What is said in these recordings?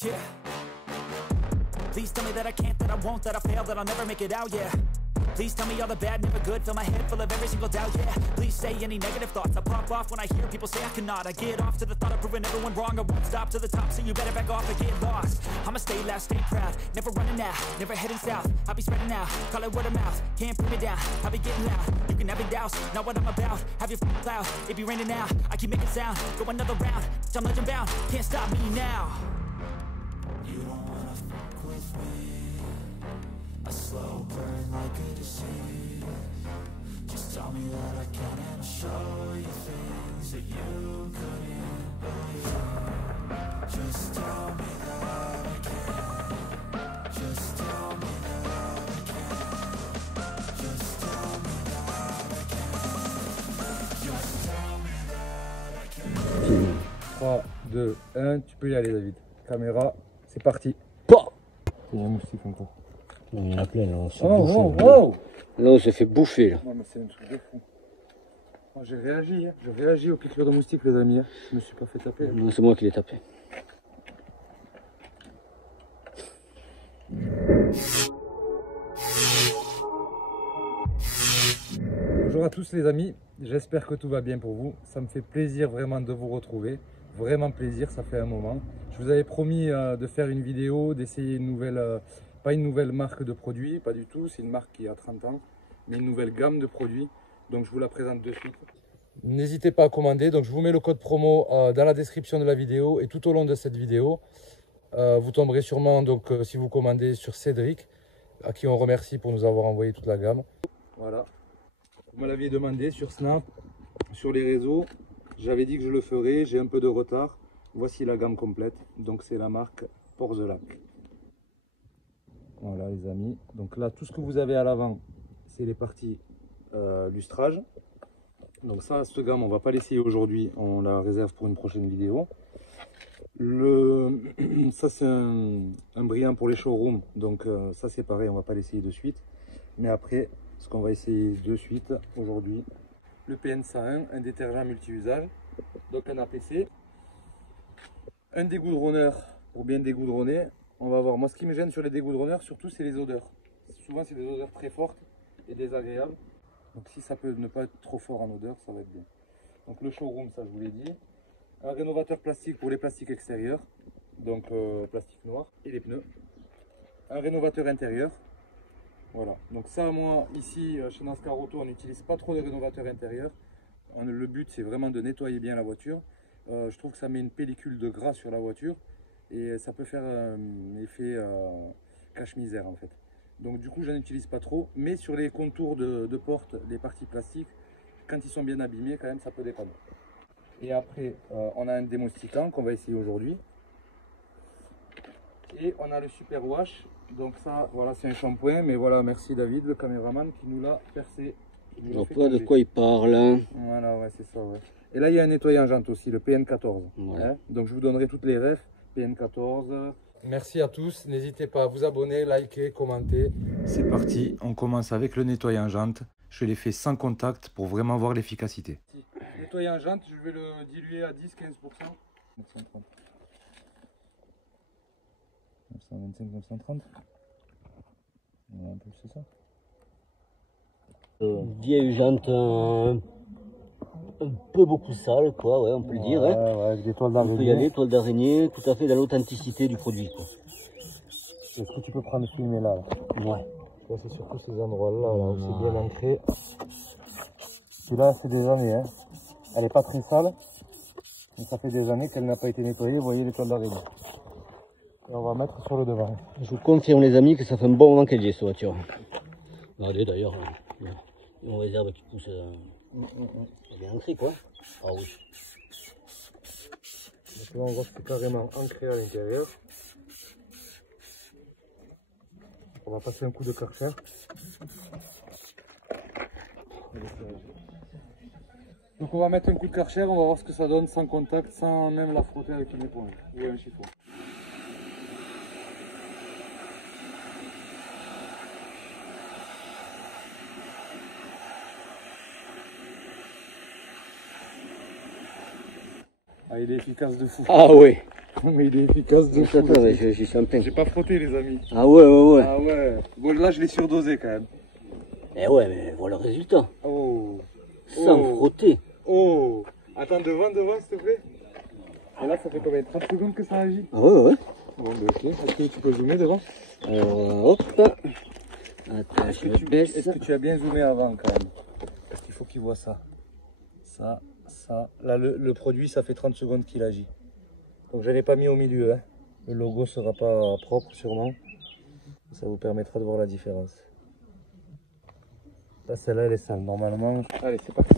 Yeah. Please tell me that I can't, that I won't, that I fail, that I'll never make it out, yeah. Please tell me all the bad, never good, fill my head full of every single doubt, yeah. Please say any negative thoughts, I pop off when I hear people say I cannot. I get off to the thought of proving everyone wrong, I won't stop to the top, so you better back off and get lost. I'ma stay loud, stay proud, never running out, never heading south. I'll be spreading out, call it word of mouth, can't put me down, I'll be getting loud. You can have it douse, not what I'm about, have your cloud, it be raining now. I keep making sound, go another round, I'm legend bound, can't stop me now. You don't wanna fuck with me, a slow burn like a disease. Just tell me that I can and I'll show you things that you couldn't believe. Just tell me that I can. Just tell me that I can. Just tell me that I can. Just tell me that I can. 3, 2, 1, tu peux y aller David. Caméra, c'est parti. Il y a un moustique encore. Non, il y en a plein là. On s'est Là, on s'est fait bouffer. Là. Non, mais c'est un truc de fou. Moi, j'ai réagi. Hein. Je réagis aux piqûres de moustiques, les amis. Hein. Je me suis pas fait taper. Hein. Non, c'est moi qui l'ai tapé. Bonjour à tous les amis. J'espère que tout va bien pour vous. Ça me fait plaisir vraiment de vous retrouver. Vraiment plaisir, ça fait un moment. Je vous avais promis de faire une vidéo, d'essayer une nouvelle... pas une nouvelle marque de produits, pas du tout, c'est une marque qui a 30 ans, mais une nouvelle gamme de produits, donc je vous la présente de suite. N'hésitez pas à commander, donc je vous mets le code promo dans la description de la vidéo et tout au long de cette vidéo. Vous tomberez sûrement, donc si vous commandez, sur Cédric, à qui on remercie pour nous avoir envoyé toute la gamme. Voilà, vous me l'aviez demandé sur Snap, sur les réseaux, j'avais dit que je le ferais, j'ai un peu de retard. Voici la gamme complète, donc c'est la marque Porzelac. Voilà les amis, donc là tout ce que vous avez à l'avant c'est les parties lustrage. Donc ça, cette gamme on va pas l'essayer aujourd'hui, on la réserve pour une prochaine vidéo. Ça c'est un brillant pour les showrooms, donc ça c'est pareil, on va pas l'essayer de suite. Mais après, ce qu'on va essayer de suite aujourd'hui, le PN101, un détergent multi-usage, donc un APC, un dégoudronneur pour bien dégoudronner. On va voir. Moi, ce qui me gêne sur les dégoudronneurs, surtout, c'est les odeurs. Souvent, c'est des odeurs très fortes et désagréables. Donc, si ça peut ne pas être trop fort en odeur, ça va être bien. Donc, le showroom, ça, je vous l'ai dit. Un rénovateur plastique pour les plastiques extérieurs. Donc, plastique noir et les pneus. Un rénovateur intérieur. Voilà. Donc, ça, moi, ici, chez Nascar Auto, on n'utilise pas trop de rénovateur intérieur. Le but, c'est vraiment de nettoyer bien la voiture. Je trouve que ça met une pellicule de gras sur la voiture. Et ça peut faire un effet cache-misère en fait. Donc du coup j'en utilise pas trop, mais sur les contours de porte, les parties plastiques, quand ils sont bien abîmés quand même ça peut dépanner. Et après on a un démoustiquant qu'on va essayer aujourd'hui. Et on a le super wash, donc ça voilà c'est un shampoing, mais voilà merci David le caméraman qui nous l'a percé. Je vois pas de quoi il parle. Hein. Voilà ouais c'est ça ouais. Et là il y a un nettoyant jante aussi, le PN14. Voilà. Hein, donc je vous donnerai toutes les refs. PN14. Merci à tous, n'hésitez pas à vous abonner, liker, commenter. C'est parti, on commence avec le nettoyant jante. Je l'ai fait sans contact pour vraiment voir l'efficacité. Nettoyant jante, je vais le diluer à 10-15%. 930. 925, 930. Un peu c'est ça. Vieille jante un peu beaucoup sale, quoi, ouais, on peut le dire. Hein. Ouais, avec des toiles d'araignée. On peut y aller, toiles d'araignée, tout à fait dans l'authenticité du produit. Est-ce que tu peux prendre filmer là? Ouais. C'est surtout ces endroits-là là, où c'est bien ancré. Celui-là, c'est des années. Hein. Elle n'est pas très sale, mais ça fait des années qu'elle n'a pas été nettoyée. Vous voyez les toiles d'araignée. Et on va mettre sur le devant. Je vous confirme, les amis, que ça fait un bon moment qu'elle y est, cette voiture. Regardez d'ailleurs, on réserve qui pousse. Elle est bien ancrée, quoi. Ah oui. Donc là, on voit que c'est carrément ancré à l'intérieur. On va passer un coup de Karcher. Donc on va mettre un coup de Karcher, on va voir ce que ça donne sans contact, sans même la frotter avec une éponge ou un chiffon. Ah, il est efficace de fou. Ah oui. Mais il est efficace de fou. Attends, j'y suis en plein. J'ai pas frotté les amis. Ah ouais, ouais, ouais. Ah ouais. Bon là je l'ai surdosé quand même. Eh ouais, mais voilà le résultat. Oh. Sans Oh. frotter. Oh. Attends, devant s'il te plaît. Et là ça fait combien? 30 secondes que ça agit? Ah ouais, ouais. Bon bah ok. Est-ce que tu peux zoomer devant? Alors, hop. Attends, je me baisse. Est-ce que tu as bien zoomé avant quand même? Parce qu'il faut qu'il voit ça. Ça. Là le produit ça fait 30 secondes qu'il agit. Donc je ne l'ai pas mis au milieu. Hein. Le logo sera pas propre sûrement. Ça vous permettra de voir la différence. Là celle-là elle est sale normalement. Allez c'est parti.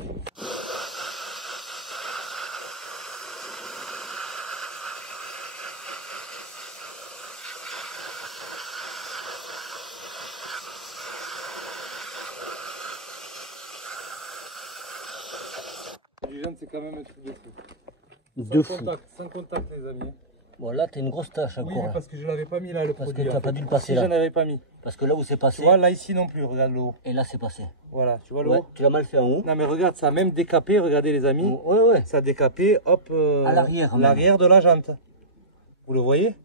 Du jeune c'est quand même un truc de fou. Sans contact les amis. Bon, là, t'as une grosse tâche Oui, encore. parce que je l'avais pas mis là le Parce produit. que t'as pas dû le passer si là. je n'avais pas mis. Parce que là où c'est passé. Tu vois là ici non plus, regarde le haut. Et là, c'est passé. Voilà, tu vois le Ouais, haut. tu l'as mal fait en haut. Non mais regarde, ça a même décapé, regardez les amis. Ouais, ouais. Ça a décapé, hop, À l'arrière, même. l'arrière de la jante. Vous le voyez?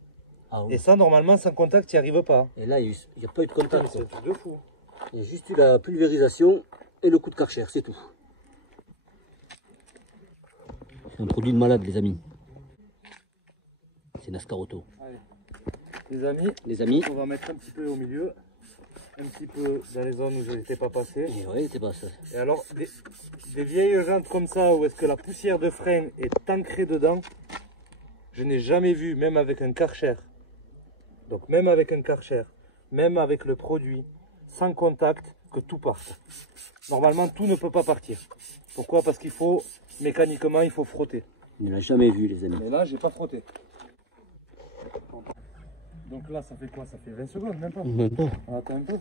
Ah oui. Et ça, normalement, sans contact, tu n'y arrives pas. Et là, il n'y a pas eu de Putain, mais contact. c'est un truc de fou. Il y a juste eu la pulvérisation et le coup de Karcher, c'est tout. C'est un produit de malade, les amis. C'est Nascaroto. Allez. Les amis, on va mettre un petit peu au milieu, un petit peu dans les zones où je n'étais pas passé. Et ouais, c'est pas ça. Et alors, des vieilles jantes comme ça, où est-ce que la poussière de frein est ancrée dedans, je n'ai jamais vu, même avec un Karcher. Donc même avec un Karcher, même avec le produit, sans contact, que tout parte. Normalement, tout ne peut pas partir. Pourquoi? Parce qu'il faut, mécaniquement, il faut frotter. On ne l'a jamais vu, les amis. Mais là, j'ai pas frotté. Donc là, ça fait quoi? Ça fait 20 secondes, même pas. Même pas. On attend un peu.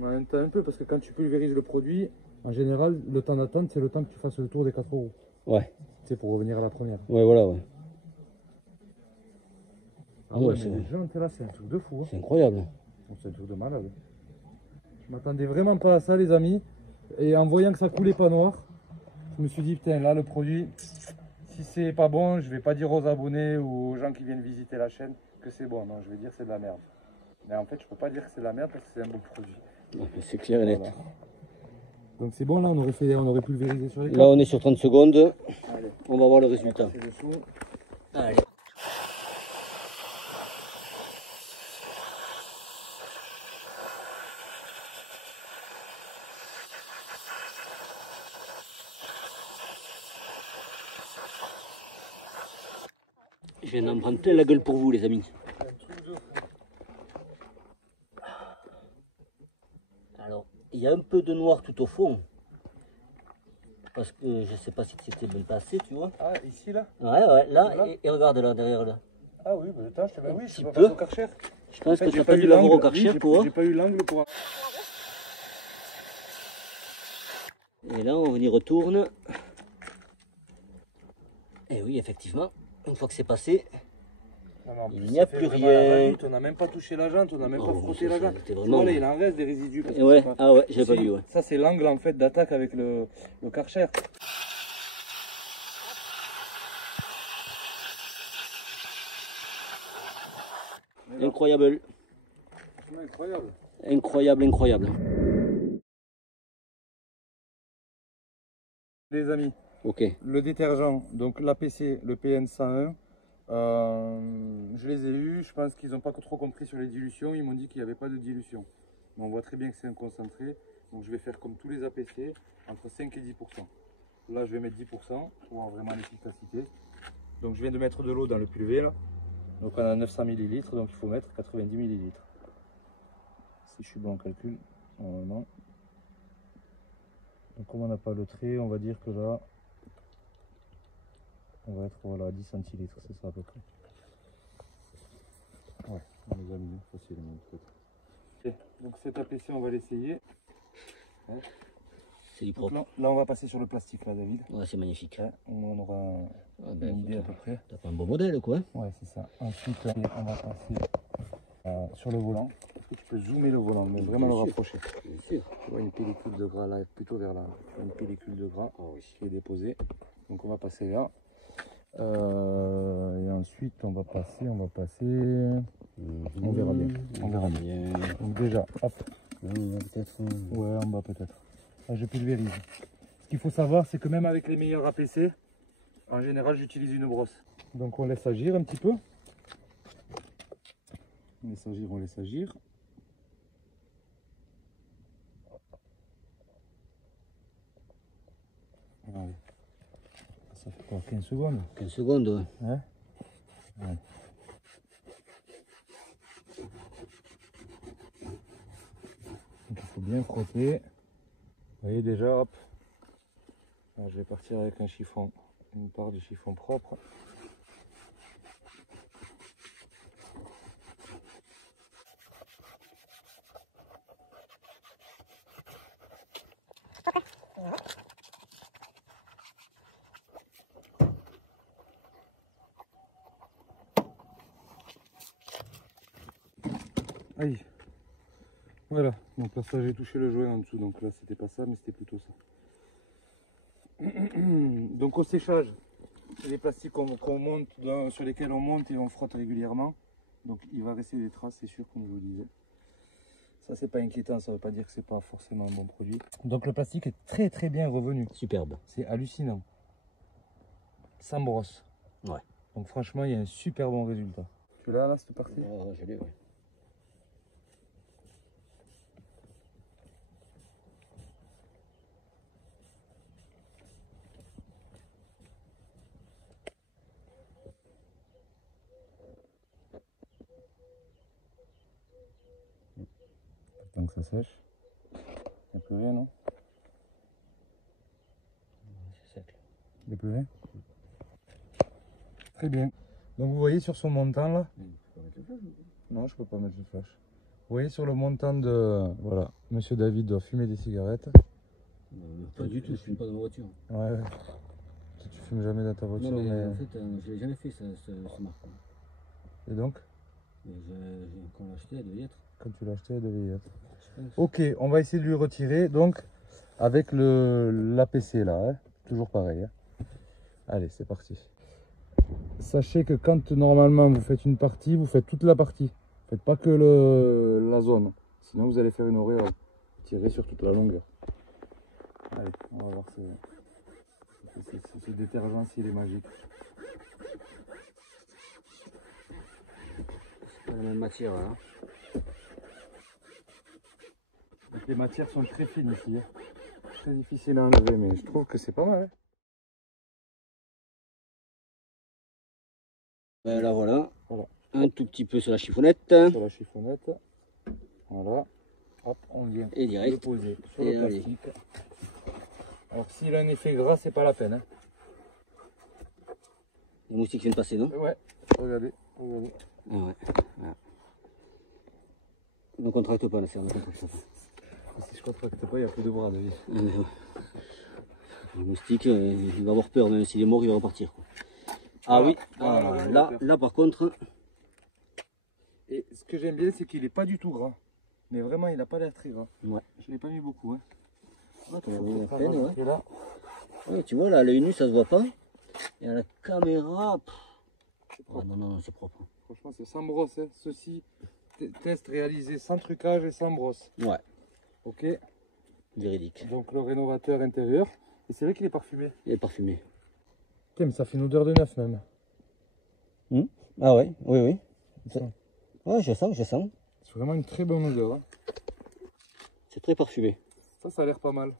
On attend un peu parce que quand tu pulvérises le produit, en général, le temps d'attente, c'est le temps que tu fasses le tour des 4 roues. Ouais. C'est pour revenir à la première. Ouais, voilà, ouais. Ah ouais, ouais, c'est mais les jantes là, c'est un truc de fou. Hein. C'est incroyable. C'est un truc de malade. Je m'attendais vraiment pas à ça, les amis. Et en voyant que ça coulait pas noir, je me suis dit, putain, là, le produit, si c'est pas bon, je vais pas dire aux abonnés ou aux gens qui viennent visiter la chaîne que c'est bon. Non, je vais dire que c'est de la merde. Mais en fait, je peux pas dire que c'est de la merde parce que c'est un bon produit. C'est clair et net. Voilà. Donc c'est bon, là, on aurait pulvérisé sur les Là, on est sur 30 secondes. Allez, On va voir le on va résultat. passer dessous. Allez. Je viens d'en prendre plein la gueule pour vous, les amis. Alors, il y a un peu de noir tout au fond. Parce que je sais pas si c'était bien passé, tu vois. Ah, ici, là? Ouais, là, Là. et regarde là, derrière là. Ah oui, bah, attends, je te oui, je petit suis pas peu. passé au Karcher. Je pense que j'ai tu pas dû l'avoir au Karcher pour. J'ai pas eu l'angle pour... Et là, on y retourne. Et oui, effectivement, une fois que c'est passé, Non, mais en il plus, n'y a ça fait plus vraiment la rien. va-vite, on n'a même pas touché la jante, on n'a même Oh, pas frotté ça, la jante. c'était Tu vraiment- vois, là, il en reste des résidus. Parce Et que ouais, c'est pas- ah ouais, j'avais pas Si, vu, ouais. Ça, c'est l'angle en fait d'attaque avec le Karcher. Incroyable, C'est incroyable. incroyable, incroyable. Les amis, Ok, le détergent, donc l'APC, le PN101, je les ai eus, je pense qu'ils n'ont pas trop compris sur les dilutions, ils m'ont dit qu'il n'y avait pas de dilution. Mais on voit très bien que c'est un concentré, donc je vais faire comme tous les APC, entre 5 et 10%. Là je vais mettre 10% pour avoir vraiment l'efficacité. Donc je viens de mettre de l'eau dans le pulvé là, donc on a 900 ml, donc il faut mettre 90 ml. Si je suis bon en calcul, normalement. Donc comme on n'a pas le trait, on va dire que là, on va être voilà, à 10 centilitres, c'est ça à peu près. Ouais, on les a mis facilement peut-être. Donc cet APC, on va l'essayer. c'est du Donc propre. là, on va passer sur le plastique là, David. Ouais, c'est magnifique. Ouais, on aura Ah ben, une idée à peu près. t'as pas un beau modèle, quoi. Ouais, c'est ça. Ensuite, on va passer sur le volant. Est-ce que tu peux zoomer le volant, mais vraiment Bien le sûr. rapprocher? Bien sûr. Tu vois une pellicule de gras là, plutôt vers là. Tu vois une pellicule de gras Oh oui. qui est déposée. Donc on va passer là. Et ensuite on va passer, on verra bien, on verra bien. Donc déjà, hop. Peut-être. Ouais, en bas peut-être. Ah, je pulvérise. Ce qu'il faut savoir, c'est que même avec les meilleurs APC, en général j'utilise une brosse. Donc on laisse agir un petit peu. On laisse agir, on laisse agir. Allez. Ça fait quoi, 15 secondes? 15 secondes, ouais. Ouais. Ouais. Donc il faut bien frotter. Vous voyez déjà, hop. Là, je vais partir avec un chiffon, une part de chiffon propre. Aïe. Voilà, donc là ça j'ai touché le joint en dessous, donc là c'était pas ça mais c'était plutôt ça. Donc au séchage, c'est les plastiques qu'on monte, sur lesquels on monte et on frotte régulièrement. Donc il va rester des traces, c'est sûr, comme je vous disais. Ça c'est pas inquiétant, ça veut pas dire que c'est pas forcément un bon produit. Donc le plastique est très bien revenu. Superbe. C'est hallucinant. Sans brosse. Ouais. Donc franchement il y a un super bon résultat. Tu l'as là, cette partie? Je l'ai, ouais. Tant que ça sèche. Il n'y a plus rien, non? C'est sec. Il n'y a plus rien? Très bien. Donc vous voyez sur son montant là? Non, je peux pas mettre le flash. Vous voyez sur le montant de... Voilà, Monsieur David doit fumer des cigarettes. Pas du tout, je fume pas dans ma voiture. Ouais, ouais. Tu fumes jamais dans ta voiture, Non, mais mais... en fait, je l'ai jamais fait ce marque. Et donc? Quand on l'a acheté, elle devait y être. Quand tu l'as acheté, elle devait y être. Ok, on va essayer de lui retirer, donc, avec l'APC là, hein. Toujours pareil. Hein. Allez, c'est parti. Sachez que quand normalement vous faites une partie, vous faites toute la partie. Faites pas que la zone. Sinon vous allez faire une auréole. Tirez sur toute la longueur. Allez, on va voir ce détergent s'il est magique. C'est pas la même matière, hein. Donc, les matières sont très fines ici. Hein. Très difficile à enlever, mais je trouve que c'est pas mal. Hein. Ben là voilà. Voilà. Un tout petit peu sur la chiffonnette. Sur la chiffonnette. Voilà. Hop, on vient et direct. le poser sur Et le plastique. Alors s'il a un effet gras, c'est pas la peine. Hein. Les moustiques viennent passer, non? Ouais, regardez, regardez. Ah ouais. Voilà. Ne contracte pas la serre, ne contracte pas. Si je contracte pas, il n'y a plus de bras de vie. Le moustique, il va avoir peur, même s'il est mort, il va repartir. Quoi. Ah oui, là par contre. Et ce que j'aime bien, c'est qu'il n'est pas du tout gras. Mais vraiment, il n'a pas l'air très gras. Ouais. Je ne l'ai pas mis beaucoup. Hein. Ah, la peine, ouais. Là. Ouais, tu vois, là, à l'œil nu, ça se voit pas. Et à la caméra, oh, non, c'est propre. Franchement, c'est sans brosse. Hein. Ceci, test réalisé sans trucage et sans brosse. Ouais. Ok. Véridique. Donc le rénovateur intérieur. Et c'est vrai qu'il est parfumé. Il est parfumé. Ok, mais ça fait une odeur de neuf même. Ah ouais, oui. Ouais, je sens. C'est vraiment une très bonne odeur. Hein. C'est très parfumé. Ça a l'air pas mal.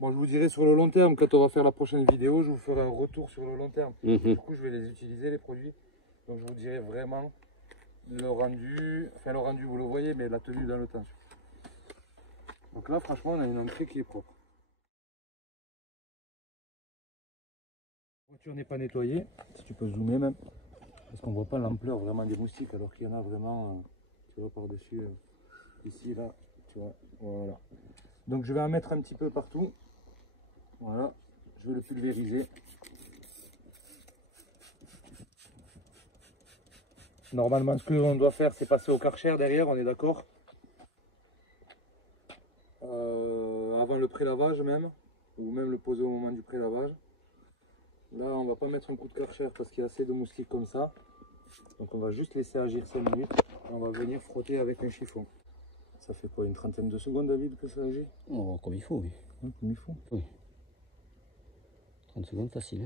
Bon, je vous dirai sur le long terme, quand on va faire la prochaine vidéo, je vous ferai un retour sur le long terme. Du coup, je vais les utiliser, les produits. Donc, je vous dirai vraiment le rendu. Enfin, le rendu, vous le voyez, mais la tenue dans le temps. Donc là, franchement, on a une entrée qui est propre. La voiture n'est pas nettoyée, si tu peux zoomer même. Parce qu'on voit pas l'ampleur vraiment des moustiques, alors qu'il y en a vraiment, tu vois, par-dessus, ici, là, tu vois, voilà. Donc je vais en mettre un petit peu partout. Voilà, je vais le pulvériser. Normalement, ce que l'on doit faire, c'est passer au Karcher derrière, on est d'accord? Avant le pré-lavage même, ou même le poser au moment du pré-lavage. Là, on va pas mettre un coup de Karcher parce qu'il y a assez de moustiques comme ça. Donc on va juste laisser agir 5 minutes. Et on va venir frotter avec un chiffon. Ça fait quoi, une trentaine de secondes, David, que ça agit? Oh, comme il faut, oui. Comme il faut. Oui. 30 secondes facile.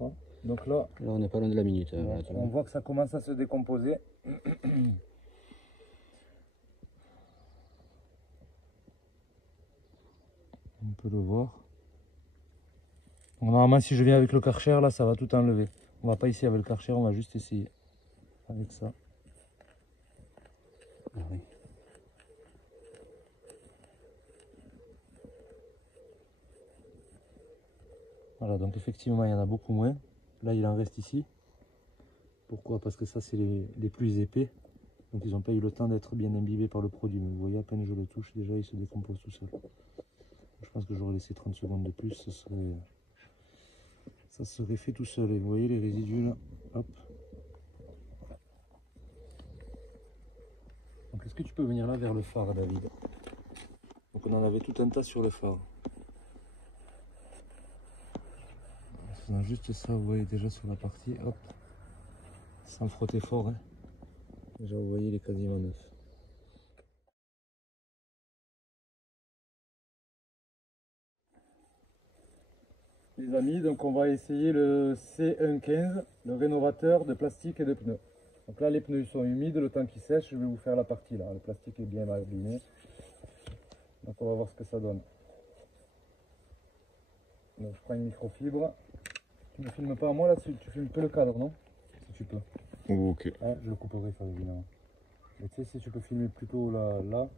Hein. Donc là, on n'est pas loin de la minute. On voit que ça commence à se décomposer. On peut le voir. Donc, normalement, si je viens avec le Karcher, là, ça va tout enlever. On va pas essayer avec le Karcher, on va juste essayer avec ça. Ah oui. Voilà, donc effectivement, il y en a beaucoup moins. Là, il en reste ici. Pourquoi? Parce que ça, c'est les plus épais. Donc, ils n'ont pas eu le temps d'être bien imbibés par le produit. Mais vous voyez, à peine je le touche, déjà, il se décompose tout seul. Je pense que j'aurais laissé 30 secondes de plus, ça serait fait tout seul. Et vous voyez les résidus là, hop. Donc est-ce que tu peux venir là vers le phare, David? Donc on en avait tout un tas sur le phare. En faisant juste ça, vous voyez déjà sur la partie, hop, sans frotter fort. Hein. Déjà vous voyez, il est quasiment neuf. Les amis, donc on va essayer le C115, le rénovateur de plastique et de pneus. Donc là les pneus sont humides, le temps qu'ils sèchent, je vais vous faire la partie là. Le plastique est bien abîmé. Donc on va voir ce que ça donne. Donc je prends une microfibre. Tu ne me filmes pas à moi là, tu filmes que le cadre, non? Si tu peux. Ok. Ouais, je le couperai ça évidemment. Mais tu sais, si tu peux filmer plutôt là.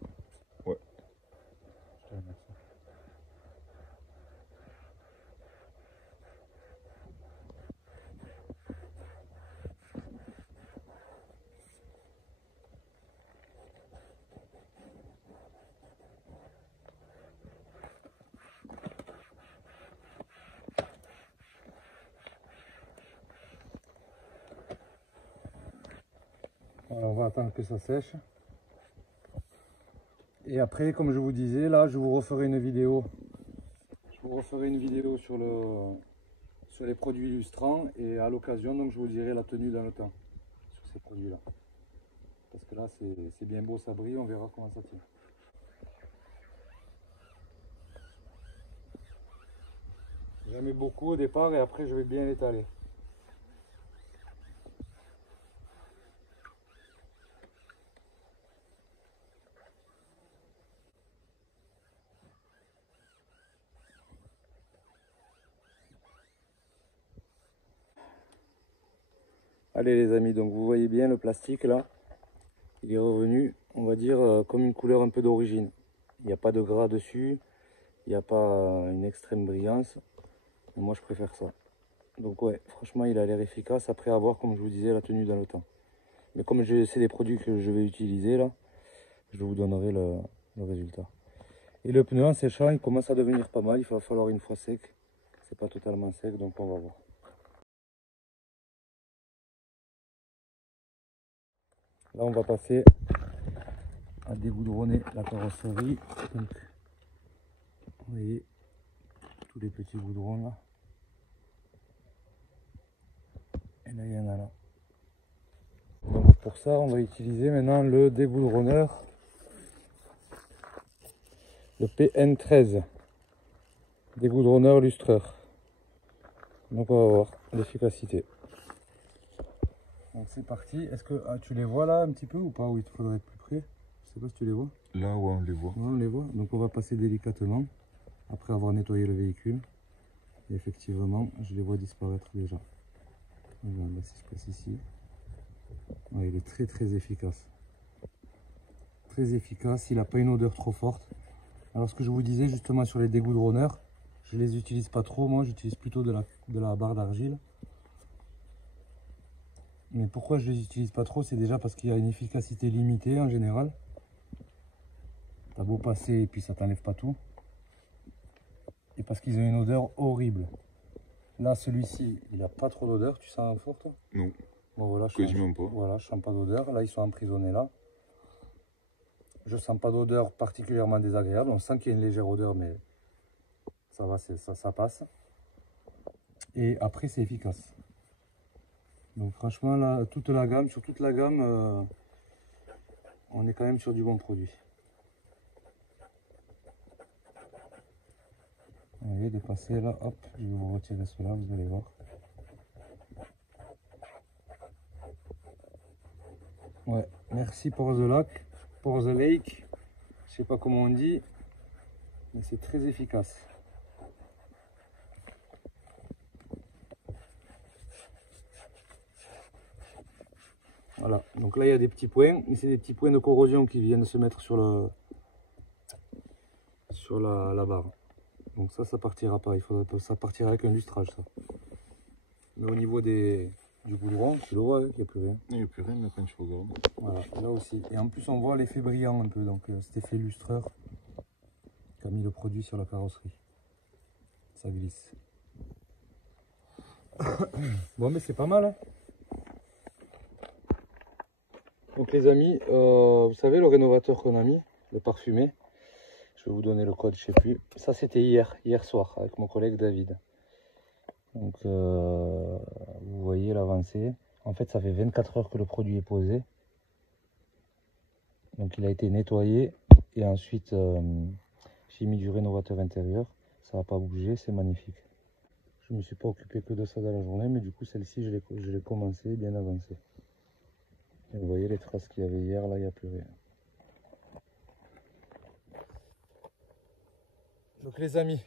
Ouais. Je te remercie. Voilà, on va attendre que ça sèche. Et après, comme je vous disais, là, je vous referai une vidéo. Je vous referai une vidéo sur les produits illustrants. Et à l'occasion, donc, je vous dirai la tenue dans le temps sur ces produits-là. Parce que là, c'est bien beau, ça brille. On verra comment ça tient. J'en mets beaucoup au départ et après, je vais bien l'étaler. Allez les amis, donc vous voyez bien le plastique là, il est revenu, on va dire, comme une couleur un peu d'origine. Il n'y a pas de gras dessus, il n'y a pas une extrême brillance. Et moi je préfère ça. Donc ouais, franchement il a l'air efficace, après avoir, comme je vous disais, la tenue dans le temps. Mais comme c'est des produits que je vais utiliser là, je vous donnerai le résultat. Et le pneu en séchant, il commence à devenir pas mal, il va falloir une fois sec. C'est pas totalement sec, donc on va voir. Là, on va passer à dégoudronner la carrosserie. Donc, vous voyez tous les petits goudrons là. Et là, il y en a là. Donc, pour ça, on va utiliser maintenant le dégoudronneur, le PN13, dégoudronneur lustreur. Donc, on va voir l'efficacité. Donc c'est parti. Est-ce que tu les vois là un petit peu ou pas? Oui, il faudrait être plus près. Je sais pas si tu les vois. Là, ouais, on les voit. Ouais, on les voit. Donc on va passer délicatement après avoir nettoyé le véhicule. Et effectivement, je les vois disparaître déjà. Voilà, là, si je passe ici. Ouais, il est très très efficace. Très efficace. Il n'a pas une odeur trop forte. Alors ce que je vous disais justement sur les dégoudronneurs, je les utilise pas trop. Moi, j'utilise plutôt de la barre d'argile. Mais pourquoi je les utilise pas trop? C'est déjà parce qu'il y a une efficacité limitée en général. T'as beau passer et puis ça t'enlève pas tout. Et parce qu'ils ont une odeur horrible. Là, celui-ci, il n'a pas trop d'odeur. Tu sens fort toi? Non. Bon, voilà, Quasiment pas. Voilà, je sens pas d'odeur. Là, ils sont emprisonnés là. Je sens pas d'odeur particulièrement désagréable. On sent qu'il y a une légère odeur, mais ça va, ça passe. Et après, c'est efficace. Donc franchement, là, sur toute la gamme, on est quand même sur du bon produit. Vous voyez, dépasser là, hop, je vais vous retirer cela, vous allez voir. Ouais, merci pour the lake, je sais pas comment on dit, mais c'est très efficace. Voilà, donc là il y a des petits points, mais c'est des petits points de corrosion qui viennent se mettre sur la barre. Donc ça partira pas, ça partira avec un lustrage ça. Mais au niveau du goudron, tu le vois, il n'y a plus rien. Il n'y a plus rien là quand tu regardes. Voilà, là aussi. Et en plus on voit l'effet brillant un peu, donc cet effet lustreur qu'a mis le produit sur la carrosserie. Ça glisse. Bon mais c'est pas mal hein. Donc les amis, vous savez le rénovateur qu'on a mis, le parfumé, je vais vous donner le code, je sais plus. Ça c'était hier soir avec mon collègue David. Donc vous voyez l'avancée. En fait ça fait 24 heures que le produit est posé. Donc il a été nettoyé et ensuite j'ai mis du rénovateur intérieur. Ça n'a pas bougé, c'est magnifique. Je ne me suis pas occupé que de ça dans la journée, mais du coup celle-ci je l'ai commencé bien avancé. Et vous voyez les traces qu'il y avait hier, là il n'y a plus rien. Donc les amis,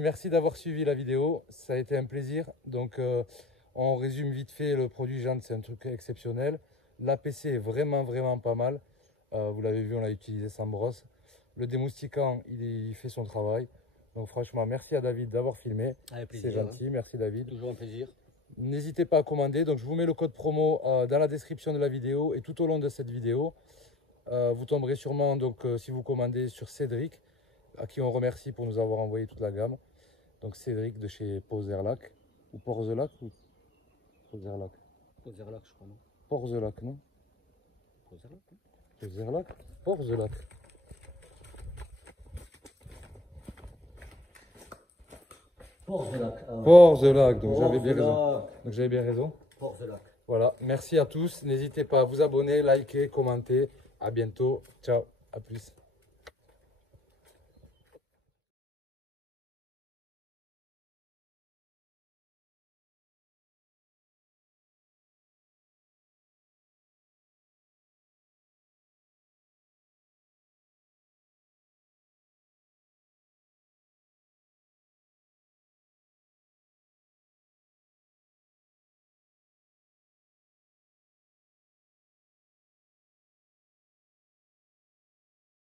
merci d'avoir suivi la vidéo, ça a été un plaisir. Donc on résume vite fait le produit Jantes, c'est un truc exceptionnel. L'APC est vraiment pas mal. Vous l'avez vu, on l'a utilisé sans brosse. Le démoustiquant, il fait son travail. Donc franchement, merci à David d'avoir filmé. C'est gentil, hein. Merci David. Toujours un plaisir. N'hésitez pas à commander. Donc je vous mets le code promo dans la description de la vidéo et tout au long de cette vidéo. Vous tomberez sûrement, donc si vous commandez, sur Cédric, à qui on remercie pour nous avoir envoyé toute la gamme. Donc Cédric de chez Porzerlac, ou Porzelac, ou Porzerlac. Porzerlac, je crois, non? Porzelac, non? Porzerlac, hein? Porzerlac? Porzelac. Porzelac. Porzelac, donc j'avais bien raison. Donc j'avais bien raison. Porzelac. Voilà, merci à tous. N'hésitez pas à vous abonner, liker, commenter. À bientôt. Ciao, à plus.